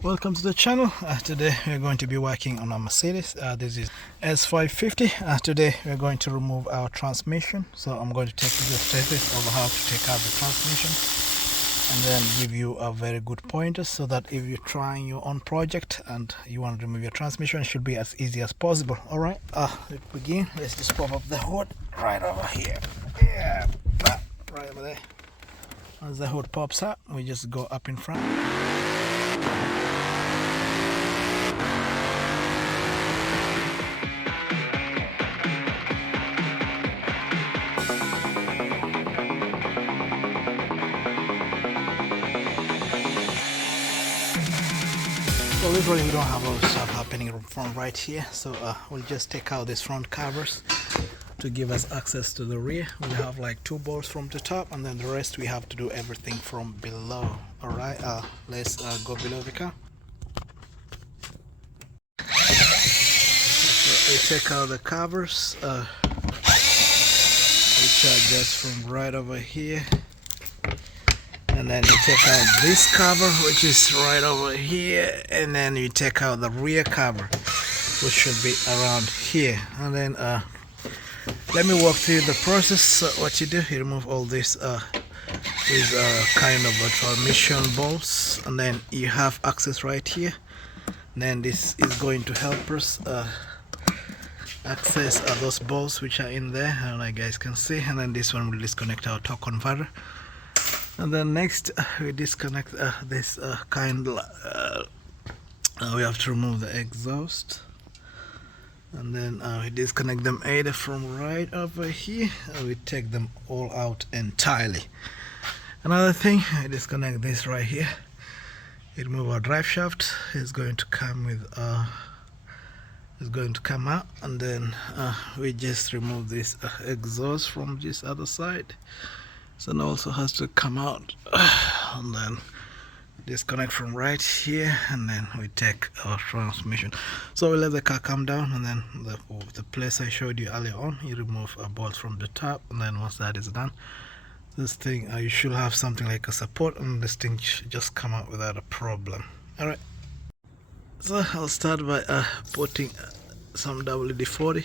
Welcome to the channel. Today we're going to be working on a Mercedes. This is S550. Today we're going to remove our transmission. So I'm going to take you the steps of how to take out the transmission and then give you a very good pointer so that if you're trying your own project and you want to remove your transmission, it should be as easy as possible. Alright, let's begin. Let's just pop up the hood right over here. Yeah, right over there. As the hood pops up, we just go up in front. So literally we don't have all the stuff happening from right here, so we'll just take out these front covers to give us access to the rear. We have like 2 bolts from the top, and then the rest we have to do everything from below. Alright, let's go below the car. So we take out the covers, which are just from right over here. And then you take out this cover, which is right over here, and then you take out the rear cover, which should be around here. And then let me walk through the process. So what you do, you remove all these kind of transmission bolts, and then you have access right here. And then this is going to help us access those bolts which are in there, and like guys can see. And then this one will disconnect our torque converter. And then next we disconnect this we have to remove the exhaust, and then we disconnect them either from right over here, or we take them all out entirely. Another thing, we disconnect this right here. We remove our drive shaft. It's going to come with it's going to come out, and then we just remove this exhaust from this other side. So it also has to come out, and then disconnect from right here, and then we take our transmission. So we let the car come down, and then the place I showed you earlier on, you remove a bolt from the top, and then once that is done, this thing you should have something like a support, and this thing should just come out without a problem. Alright, so I'll start by putting some WD-40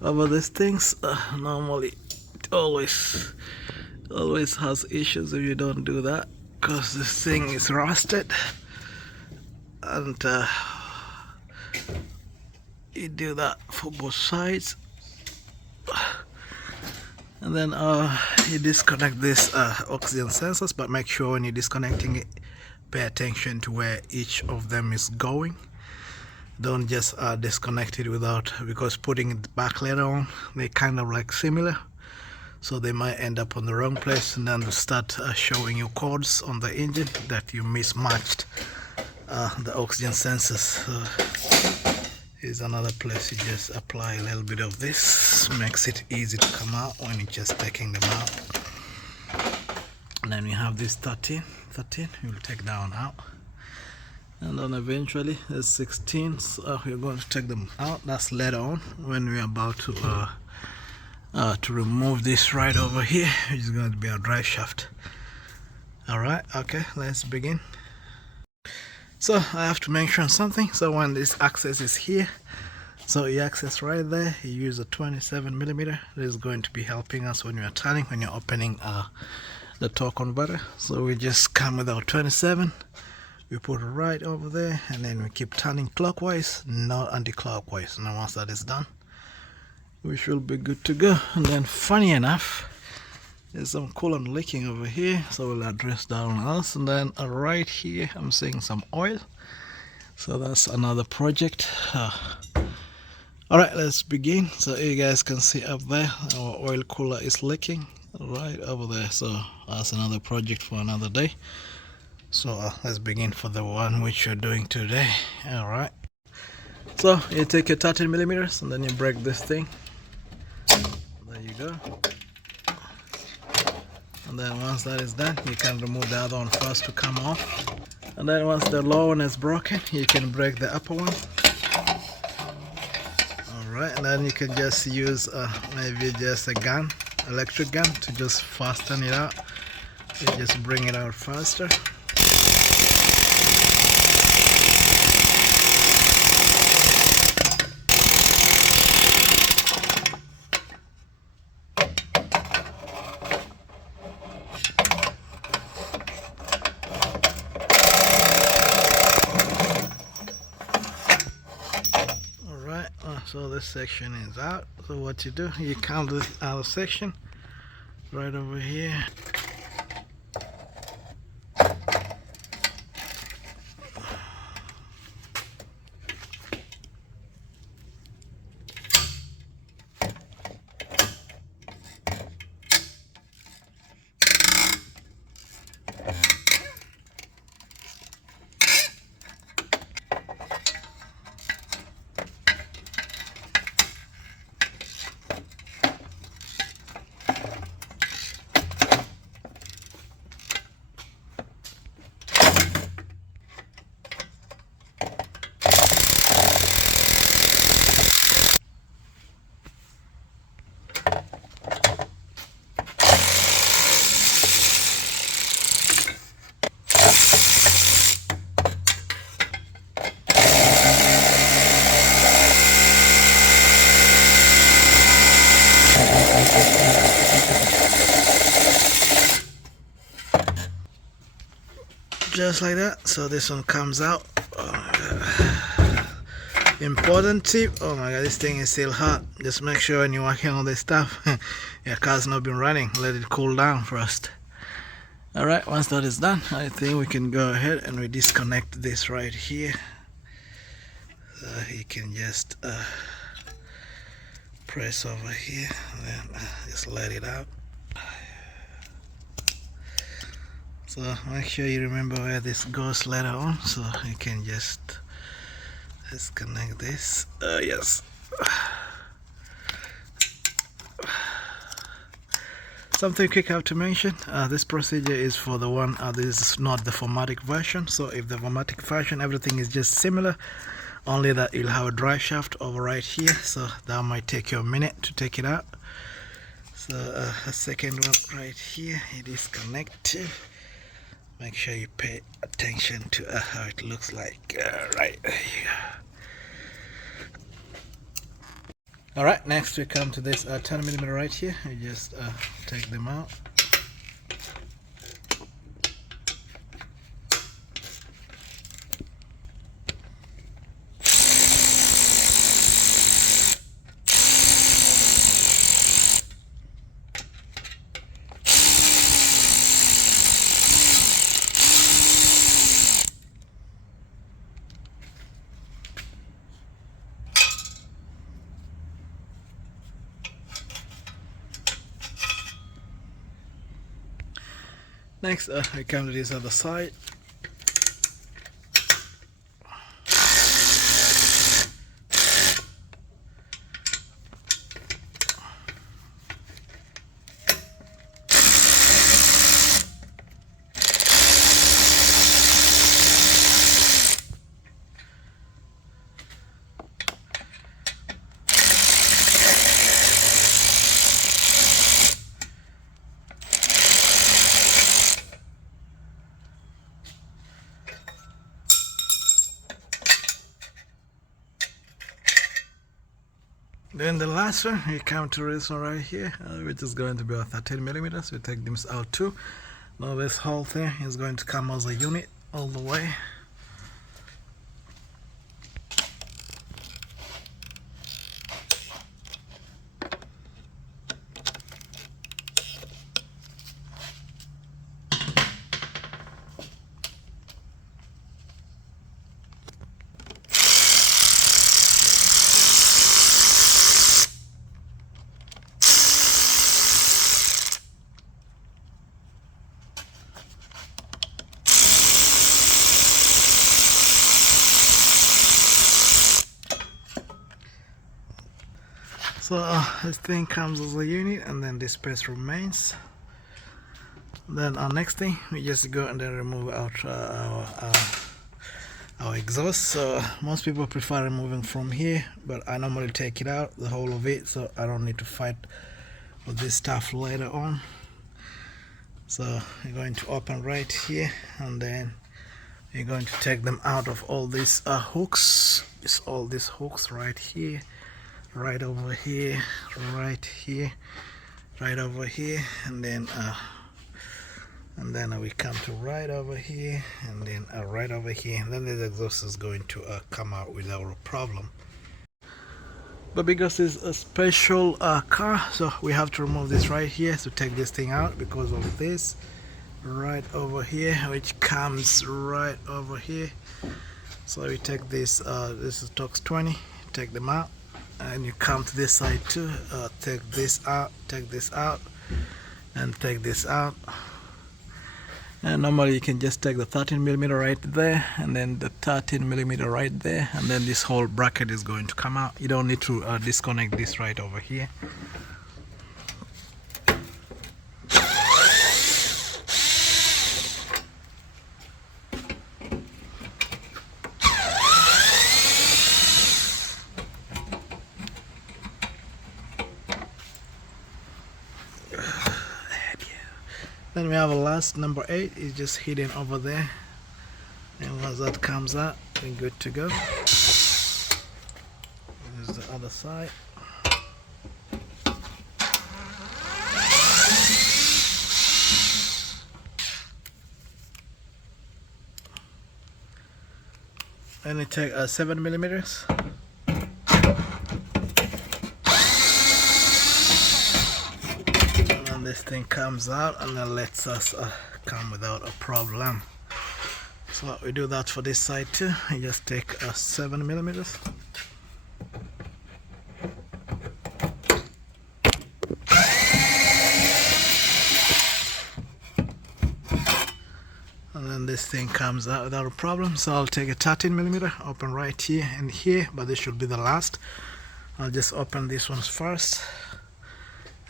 over these things. Normally it always has issues if you don't do that, because this thing is rusted, and you do that for both sides. And then you disconnect this oxygen sensors, but make sure when you're disconnecting it, pay attention to where each of them is going. Don't just disconnect it without, because putting it back later on, they kind of like similar, so they might end up on the wrong place, and then start showing you codes on the engine that you mismatched the oxygen sensors. Here's another place. You just apply a little bit of this, makes it easy to come out when you're just taking them out. And then we have this 13, you'll take that one out, and then eventually there's 16, so we're going to take them out. That's later on when we're about to remove this right over here, which is going to be our drive shaft. Alright, okay, let's begin. So I have to mention something. So when this access is here, so you access right there, you use a 27mm. This is going to be helping us when you're turning, when you're opening the torque converter. So we just come with our 27, we put it right over there, and then we keep turning clockwise, not anti-clockwise. And then once that is done, we should be good to go. And then funny enough, there's some coolant leaking over here, so we'll address that on us. And then right here I'm seeing some oil, so that's another project. Alright, let's begin. So you guys can see up there, our oil cooler is leaking right over there, so that's another project for another day. So let's begin for the one which you're doing today. Alright, so you take your 13mm, and then you break this thing. There you go. And then once that is done, you can remove the other one first to come off. And then once the lower one is broken, you can break the upper one. Alright, and then you can just use maybe just a gun, electric gun, to just fasten it out. You just bring it out faster. So this section is out. So what you do, you count this outer section right over here. Just like that. So this one comes out. Important tip, oh my god, this thing is still hot. Just make sure when you're working on this stuff your car's not been running, let it cool down first. Alright, once that is done, I think we can go ahead and we disconnect this right here. So you can just press over here and then just let it out. So make sure you remember where this goes later on, so you can just disconnect this. Yes. Something quick I have to mention, this procedure is for the one, this is not the Formatic version. So if the Formatic version, everything is just similar, only that you'll have a drive shaft over right here, so that might take you a minute to take it out. So a second one right here, it is connected. Make sure you pay attention to how it looks like. Right there you go. Alright, next we come to this 10mm right here. You just take them out. Next, I come to this other side. Then the last one, we come to this one right here, which is going to be a 13mm. We take this out too. Now this whole thing is going to come as a unit all the way. So this thing comes as a unit, and then this piece remains. Then our next thing, we just go and then remove out our exhaust. So most people prefer removing from here, but I normally take it out, the whole of it, so I don't need to fight with this stuff later on. So you're going to open right here, and then you're going to take them out of all these hooks. It's all these hooks right here, right over here, right here, right over here, and then we come to right over here, and then right over here, and then the exhaust is going to come out without a problem. But because it's a special car, so we have to remove this right here to take this thing out because of this right over here, which comes right over here. So we take this, this is Tox 20, take them out, and you come to this side too, take this out, and take this out. And normally you can just take the 13mm right there, and then the 13mm right there, and then this whole bracket is going to come out. You don't need to disconnect this right over here. Then we have a last number 8 is just hidden over there, and once that comes out, we're good to go. This is the other side. And we take 7mm. This thing comes out and then lets us come without a problem. So we do that for this side too. You just take 7mm. And then this thing comes out without a problem. So I'll take a 13mm, open right here and here, but this should be the last. I'll just open these ones first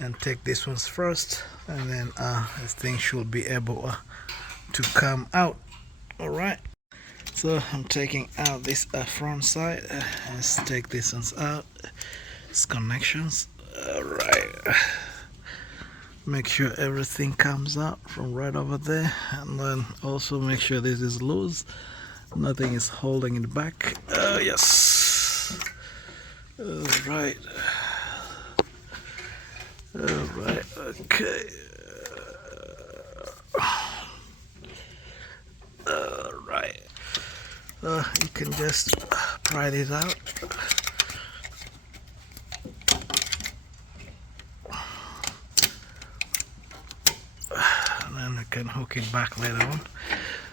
and take this ones first, and then this thing should be able to come out. All right, so I'm taking out this front side. Let's take these ones out. It's connections. All right, make sure everything comes out from right over there, and then also make sure this is loose, nothing is holding it back. Yes. All right. Alright, okay. Alright. You can just pry this out. And then we can hook it back later on.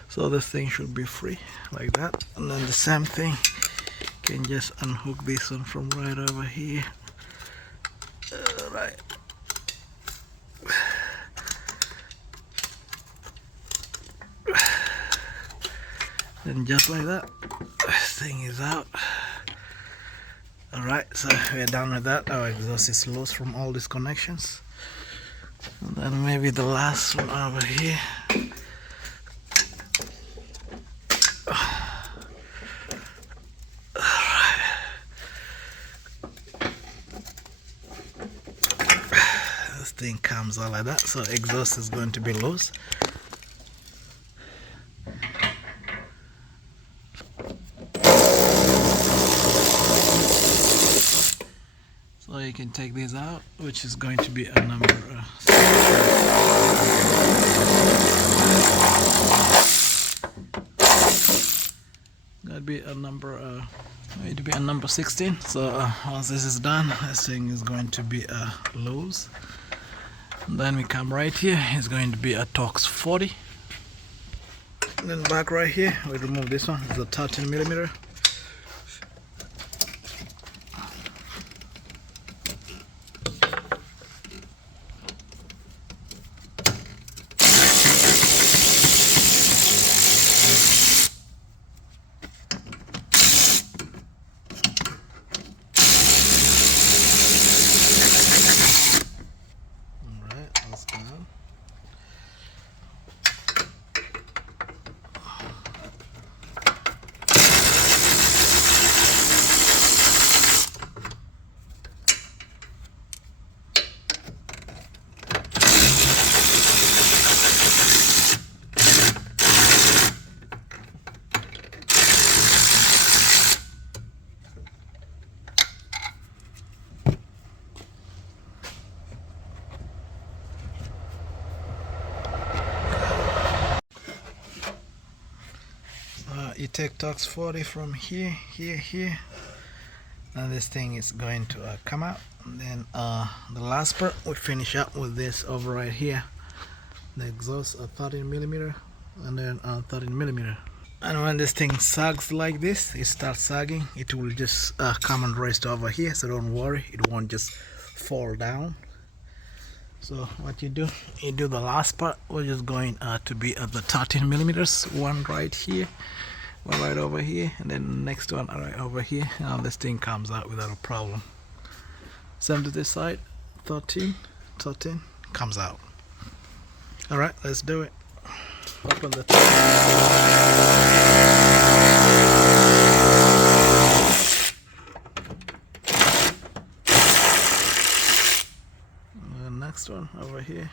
So this thing should be free, like that. And then the same thing, you can just unhook this one from right over here. Alright. And just like that, this thing is out. Alright, so we're done with that. Our exhaust is loose from all these connections. And then maybe the last one over here. Alright. This thing comes out like that, so exhaust is going to be loose. So you can take this out, which is going to be a number that'd be a number going to be a number 16. So once this is done, this thing is going to be loose. And then we come right here, it's going to be a Tox 40. And then back right here, we remove this one, it's a 13mm. You take Tox 40 from here, here, Now this thing is going to come out, and then the last part we finish up with this over right here, the exhaust 13mm, and then 13mm. And when this thing sags like this, it starts sagging, it will just come and rest over here, so don't worry, it won't just fall down. So what you do the last part, we're just going to be at the 13mm, one right here, one right over here, and then the next one right over here. Now this thing comes out without a problem. Same to this side, 13 comes out. All right, let's do it. Open the next one over here.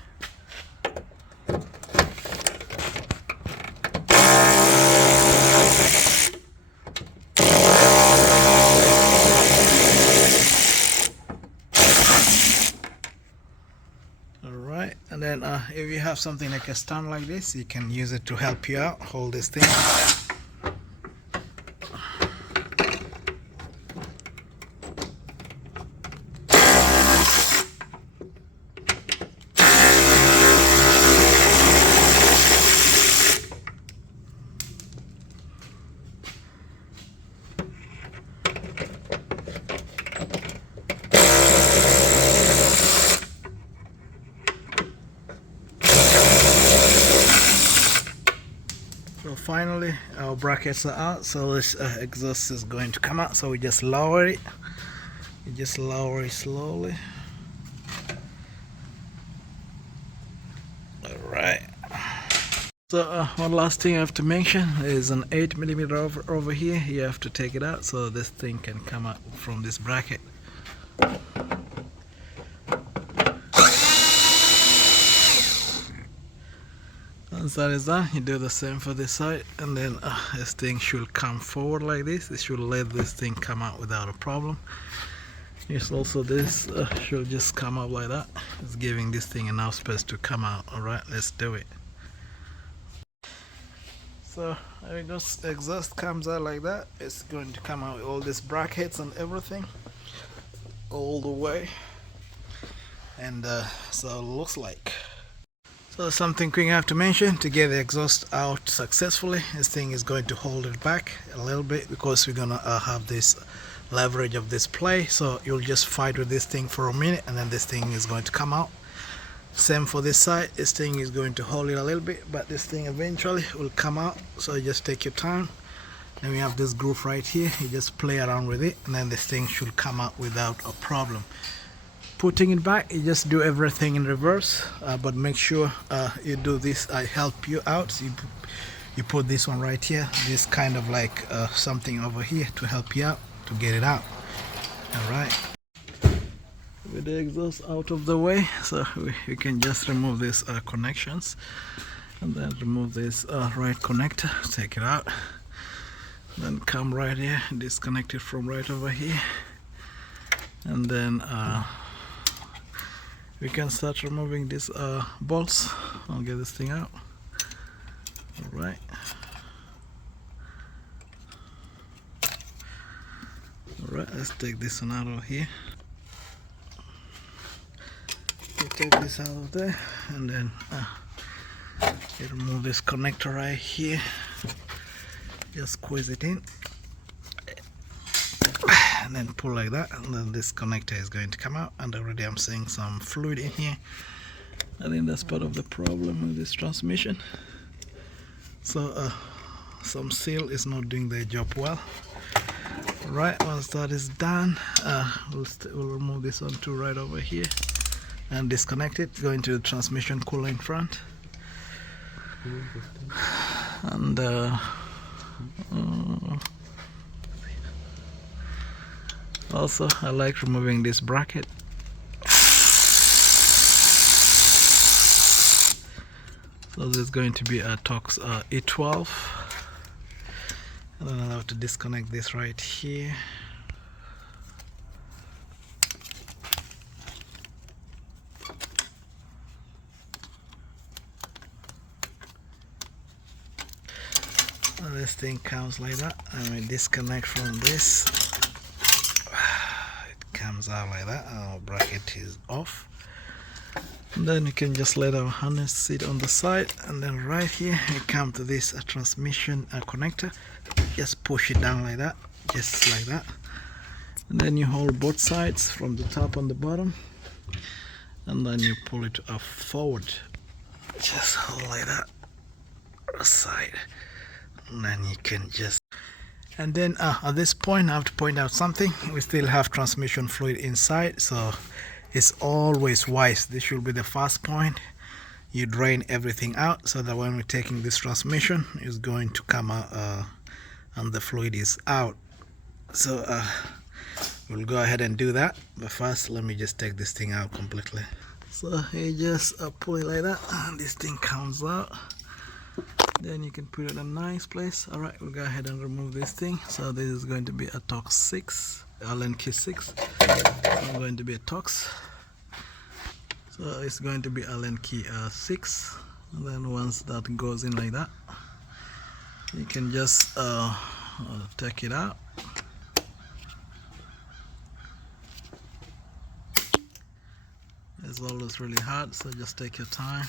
Alright, and then if you have something like a stand like this, you can use it to help you out, hold this thing. So finally our brackets are out, so this exhaust is going to come out, so we just lower it. You just lower it slowly. Alright. So one last thing I have to mention is an 8mm over here. You have to take it out so this thing can come out from this bracket. Once that is done, you do the same for this side, and then this thing should come forward like this. It should let this thing come out without a problem. Yes, also this should just come out like that. It's giving this thing enough space to come out. Alright, let's do it. So there it goes, exhaust comes out like that. It's going to come out with all these brackets and everything all the way, and so it looks like. So something quick I have to mention: to get the exhaust out successfully, this thing is going to hold it back a little bit because we're gonna have this leverage of this play. So you'll just fight with this thing for a minute, and then this thing is going to come out. Same for this side, this thing is going to hold it a little bit, but this thing eventually will come out. So you just take your time. Then we have this groove right here, you just play around with it, and then this thing should come out without a problem. Putting it back, you just do everything in reverse, but make sure you do this. I help you out. So you put this one right here, this kind of like something over here to help you out to get it out. All right, with the exhaust out of the way, so we can just remove these connections, and then remove this right connector, take it out, then come right here, disconnect it from right over here, and then we can start removing these bolts. I'll get this thing out. Alright. Alright, let's take this one out of here. You take this out of there, and then you remove this connector right here. Just squeeze it in, and then pull like that, and then this connector is going to come out. And already I'm seeing some fluid in here. I think that's part of the problem with this transmission. So some seal is not doing their job well. Right, once that is done, we'll remove this one too right over here and disconnect it, go into the transmission cooler in front, and also I like removing this bracket. So there's going to be a Tox E12, and then I'll have to disconnect this right here. So this thing comes like that, and we disconnect from this. comes out like that. Our bracket is off. And then you can just let our harness sit on the side, and then right here you come to this transmission connector. Just push it down like that, just like that, and then you hold both sides from the top and the bottom, and then you pull it forward. Just hold like that aside, and then you can just, and then at this point I have to point out something. We still have transmission fluid inside, so it's always wise, this should be the first point. You drain everything out so that when we're taking this transmission, it's going to come out and the fluid is out. So we'll go ahead and do that, but first let me just take this thing out completely. So you just pull it like that, and this thing comes out. Then you can put it in a nice place. Alright, we'll go ahead and remove this thing. So this is going to be a Tox 6, Allen key 6. It's going to be a Tox. So it's going to be Allen key 6. And then once that goes in like that, you can just take it out. It's always really hard, so just take your time.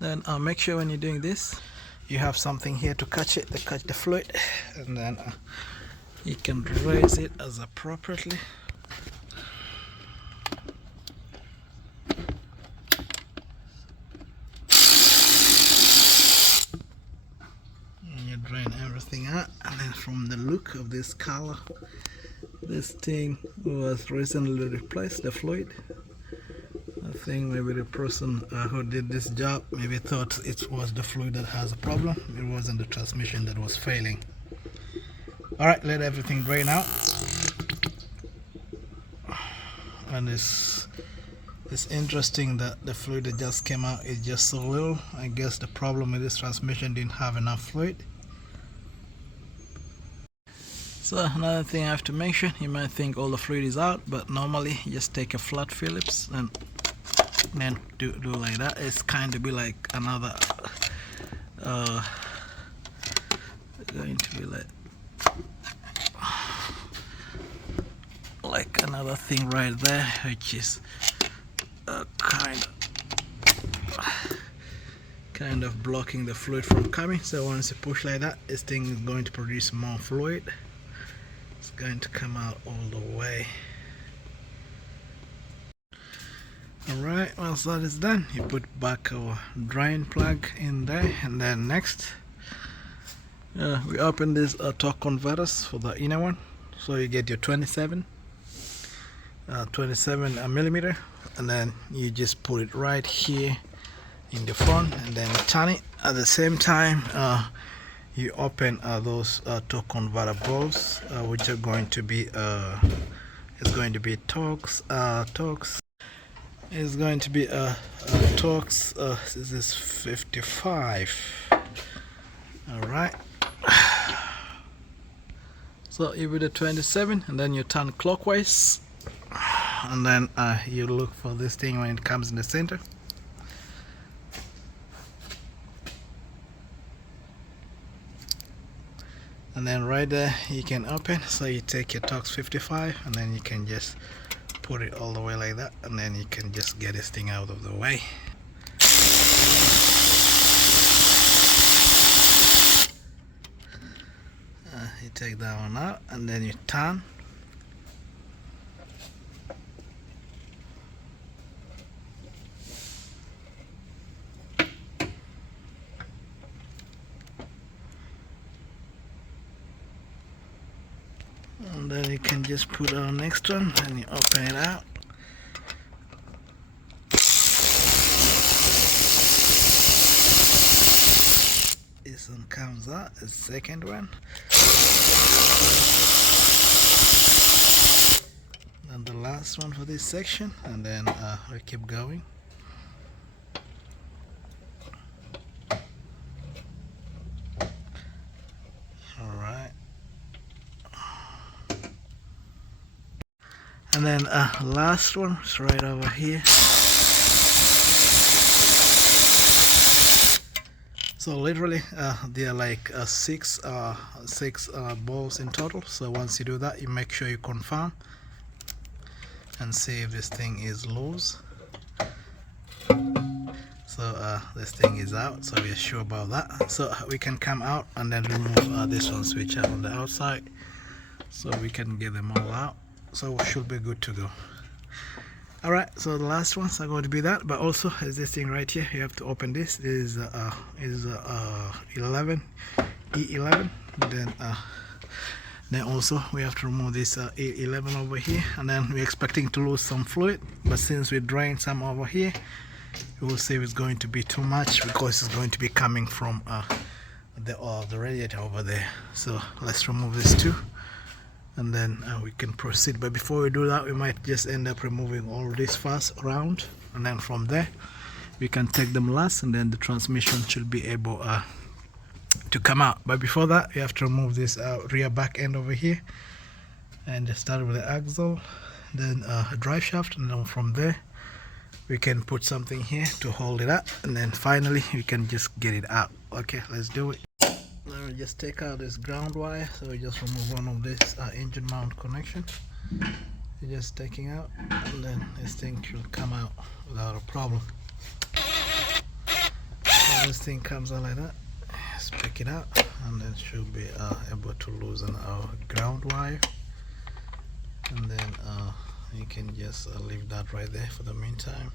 Then make sure when you're doing this, you have something here to catch it, to catch the fluid, and then you can raise it as appropriately. And you drain everything out, and then from the look of this color, this thing was recently replaced, the fluid. I think maybe the person who did this job maybe thought it was the fluid that has a problem. It wasn't the transmission that was failing. Alright, let everything drain out. And it's interesting that the fluid that just came out is just so little. I guess the problem with this transmission didn't have enough fluid. So another thing I have to mention, you might think all the fluid is out, but normally you just take a flat Phillips and then do like that. It's kind of be like another going to be like another thing right there, which is kind of blocking the fluid from coming. So once you push like that, this thing is going to produce more fluid. It's going to come out all the way. Alright, once that is done, you put back our drain plug in there, and then next we open this torque converters for the inner one. So you get your 27 millimeter, and then you just put it right here in the front, and then turn it. At the same time, you open those torque converter bolts, which are going to be Torx. It's going to be a Torx. This is 55. All right. So you put the 27, and then you turn clockwise, and then you look for this thing when it comes in the center. And then right there you can open. So you take your Torx 55, and then you can just put it all the way like that, and then you can just get this thing out of the way. You take that one out, and then you turn. And then you can just put our next one, and you open it out. This one comes out, the second one. And the last one for this section, and then we keep going. And then last one is right over here. So literally there are like six balls in total. So once you do that, you make sure you confirm and see if this thing is loose. So this thing is out, so we are sure about that. So we can come out and then remove this one switch on the outside, so we can get them all out. So we should be good to go. Alright, so the last ones are going to be that, but also is this thing right here. You have to open this. This is 11 E11. Then also we have to remove this E11 over here, and then we're expecting to lose some fluid, but since we drained some over here, we will see if it's going to be too much, because it's going to be coming from the radiator over there. So let's remove this too, and then we can proceed. But before we do that, we might just end up removing all this first around, and then from there we can take them last, and then the transmission should be able to come out. But before that, we have to remove this rear back end over here, and just start with the axle, then a drive shaft, and then from there we can put something here to hold it up, and then finally we can just get it out. Okay, let's do it. Now we just take out this ground wire, so we just remove one of this engine mount connection. You're just taking out, and then this thing should come out without a problem. So this thing comes out like that. Just pick it out, and then should be able to loosen our ground wire, and then you can just leave that right there for the meantime.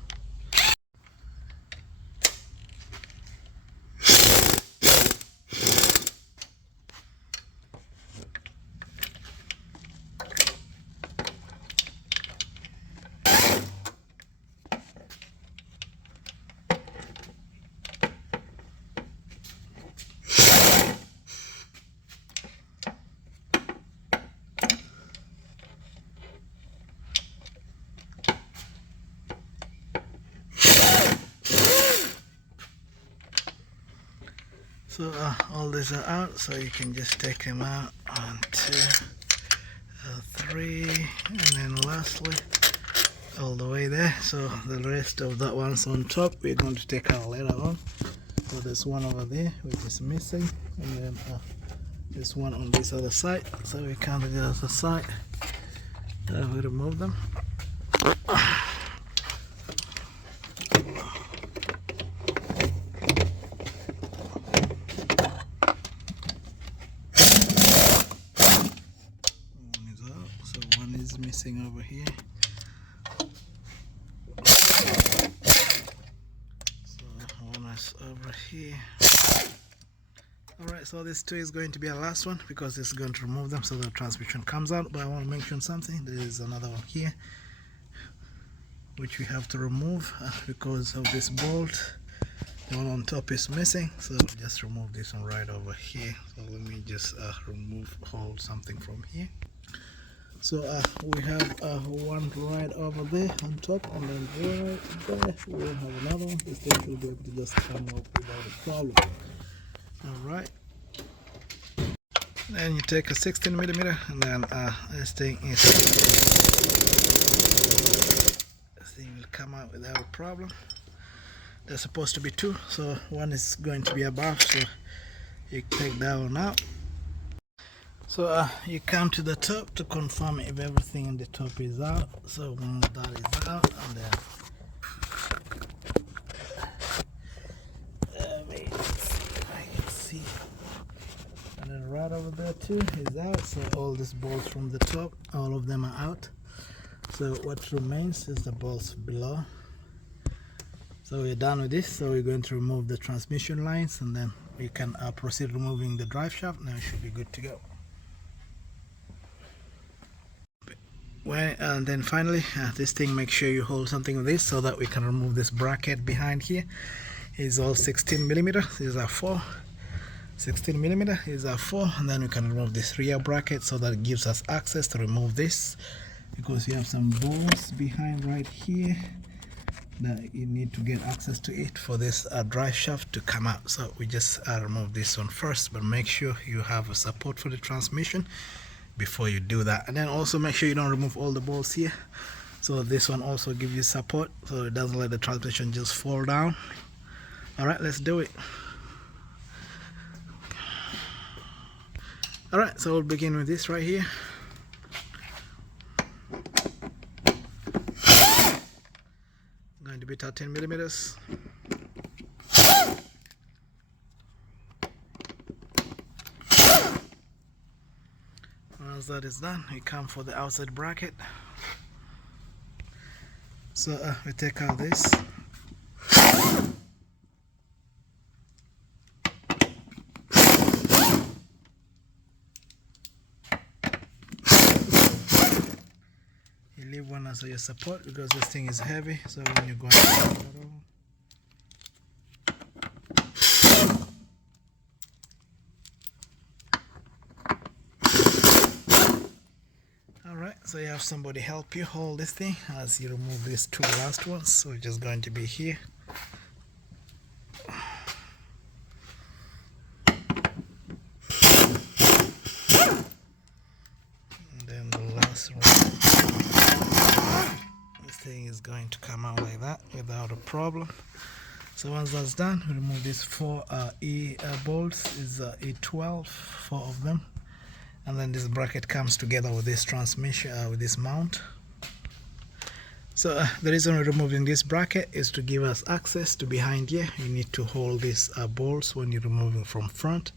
So all these are out, so you can just take them out. 1, 2, 3, and then lastly all the way there. So the rest of that one's on top, we're going to take out later on. So there's one over there which is missing, and then there's one on this other side. So we come to the other side, we remove them. Missing over here, so one is over here. Alright, so this two is going to be our last one, because it's going to remove them so the transmission comes out. But I want to mention something. There is another one here which we have to remove because of this bolt. The one on top is missing, so just remove this one right over here. So let me just hold something from here. So we have one right over there on top, and then right there we'll have another one. This thing should be able to just come up without a problem. Alright. Then you take a 16mm, and then this thing will come out without a problem. There's supposed to be two, so one is going to be above, so you take that one out. So you come to the top to confirm if everything in the top is out. So when that is out, and then I can see, and then right over there too is out. So all these bolts from the top, all of them are out. So what remains is the bolts below. So we're done with this. So we're going to remove the transmission lines, and then we can proceed removing the drive shaft. Now it should be good to go. And then finally, this thing, make sure you hold something with this so that we can remove this bracket behind here. It's all 16mm. These are 4. 16mm. These are 4, and then we can remove this rear bracket, so that it gives us access to remove this, because you have some bolts behind right here that you need to get access to it for this drive shaft to come out. So we just remove this one first, but make sure you have a support for the transmission before you do that. And then also make sure you don't remove all the bolts here, so this one also gives you support, so it doesn't let the transmission just fall down. Alright, let's do it. Alright, so we'll begin with this right here. Going to be 13 millimeters. Once that is done, we come for the outside bracket. So we take out this. You leave one as your support because this thing is heavy, so when you're going to so you have somebody help you hold this thing as you remove these two last ones. So it's just going to be here. And then the last one. This thing is going to come out like that without a problem. So once that's done, we remove these four bolts. Is E12, 4 of them. And then this bracket comes together with this transmission, with this mount. So the reason we're removing this bracket is to give us access to behind here. You need to hold these bolts when you're removing from front.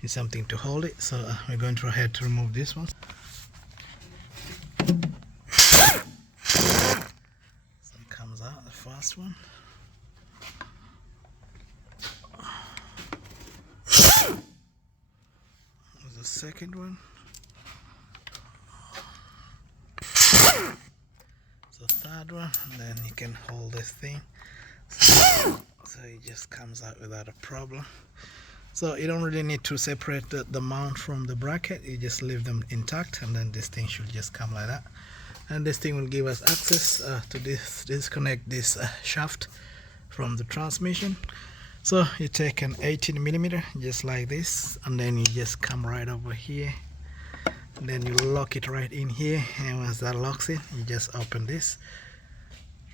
It's something to hold it. So we're going to go ahead to remove this one. So it comes out, the first one. The second one. The third one, and then you can hold this thing so it just comes out without a problem. So you don't really need to separate the mount from the bracket, you just leave them intact, and then this thing should just come like that. And this thing will give us access to disconnect this shaft from the transmission. So you take an 18 millimeter just like this, and then you just come right over here, and then you lock it right in here. And once that locks in, you just open this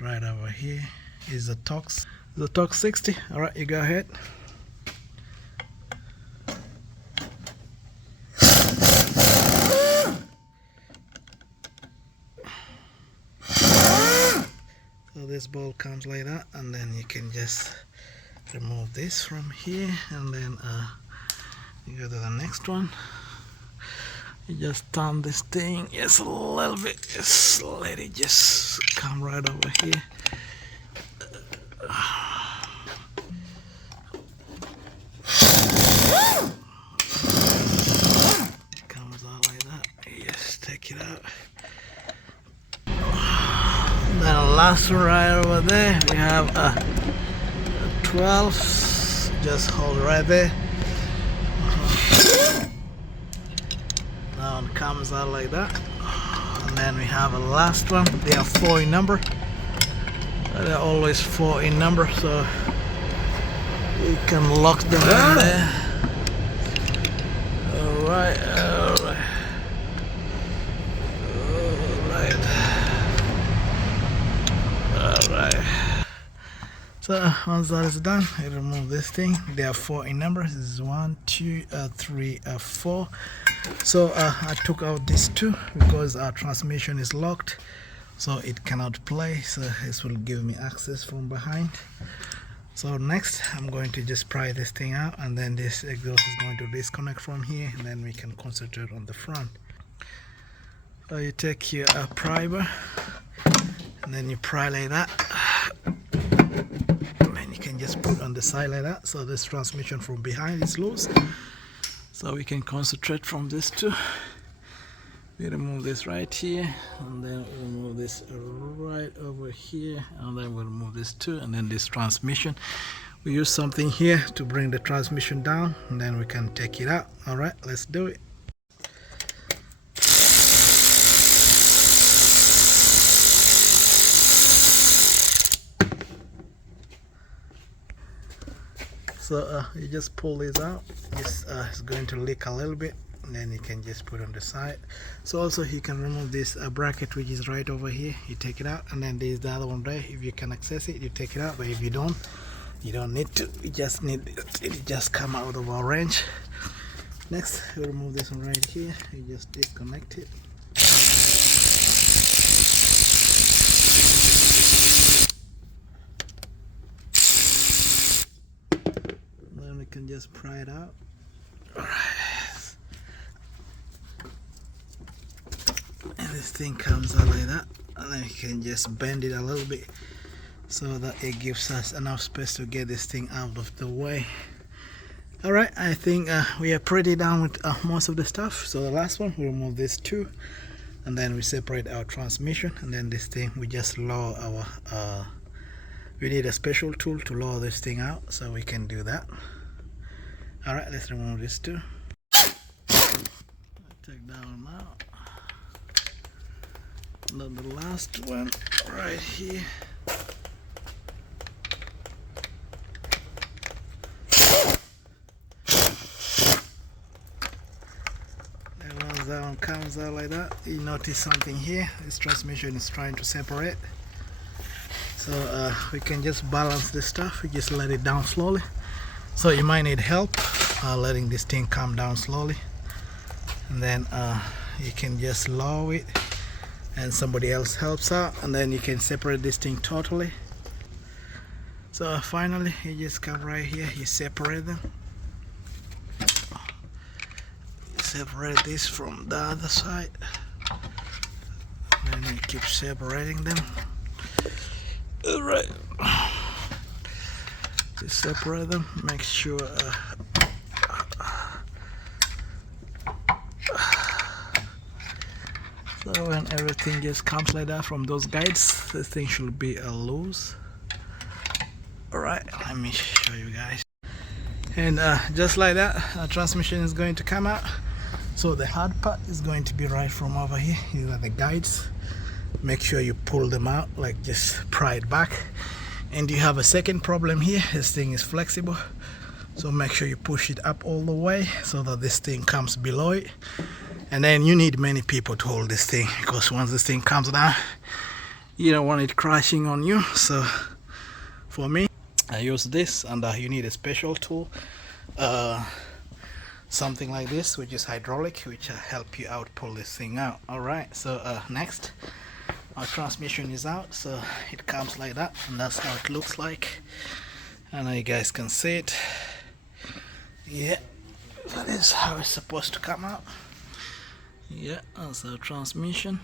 right over here. Is the Torx 60. All right, you go ahead. So this bolt comes like that, and then you can just remove this from here, and then you go to the next one. You just turn this thing just a little bit, just let it just come right over here. It comes out like that. You just take it out. And then the last one right over there, we have a 12. Just hold right there. Now it comes out like that. And then we have a last one. They are 4 in number. They're always 4 in number, so you can lock them in there. Alright, alright. Alright. So once that is done, I remove this thing. There are 4 in number. This is 1, 2, 3, 4. So I took out these 2 because our transmission is locked, so it cannot play. So this will give me access from behind. So next, I'm going to just pry this thing out, and then this exhaust is going to disconnect from here, and then we can concentrate on the front. So you take your pry bar, and then you pry like that. Can just put on the side like that, so this transmission from behind is loose, so we can concentrate from this too. We remove this right here, and then we remove this right over here, and then we'll remove this too, and then this transmission, we use something here to bring the transmission down, and then we can take it out. All right, let's do it. So you just pull this out. It's going to leak a little bit, and then you can just put on the side. So also you can remove this bracket which is right over here. You take it out, and then there's the other one there. If you can access it, you take it out, but if you don't, you don't need to. You just need it just come out of our range. Next, we remove this one right here. You just disconnect it. Then we can just pry it out. Alright. And this thing comes out like that. And then you can just bend it a little bit so that it gives us enough space to get this thing out of the way. Alright, I think we are pretty done with most of the stuff. So the last one, we remove this too, and then we separate our transmission, and then this thing we just lower our we need a special tool to lower this thing out, so we can do that. Alright, let's remove this too. Take that one out. And then the last one right here. That one comes out like that. You notice something here, this transmission is trying to separate, so we can just balance this stuff. We just let it down slowly, so you might need help letting this thing come down slowly, and then you can just lower it and somebody else helps out, and then you can separate this thing totally. So finally you just come right here, you separate them. Separate this from the other side, and then you keep separating them. Alright, you separate them, make sure so when everything just comes like that from those guides, this thing should be loose. Alright, let me show you guys. And just like that, the transmission is going to come out. So the hard part is going to be right from over here. These are the guides. Make sure you pull them out, like just pry it back. And you have a second problem here. This thing is flexible, so make sure you push it up all the way so that this thing comes below it. And then you need many people to hold this thing, because once this thing comes down, you don't want it crashing on you. So for me, I use this, and you need a special tool, something like this, which is hydraulic, which help you out pull this thing out. Alright, so next, our transmission is out, so it comes like that, and that's how it looks like. I know you guys can see it. Yeah, that is how it's supposed to come out. Yeah, that's our transmission.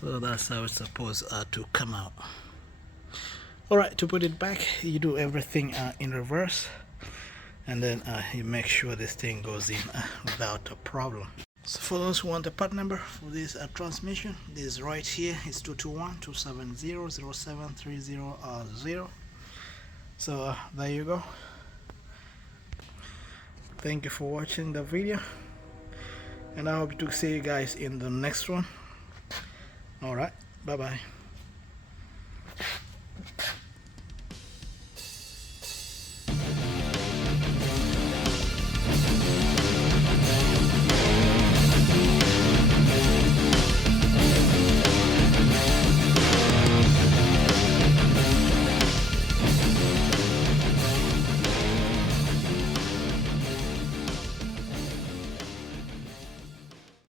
So that's how it's supposed to come out. Alright, to put it back, you do everything in reverse, and then you make sure this thing goes in without a problem. So for those who want the part number for this transmission, this right here is 221-270-0730. So there you go. Thank you for watching the video, and I hope to see you guys in the next one. Alright, bye bye.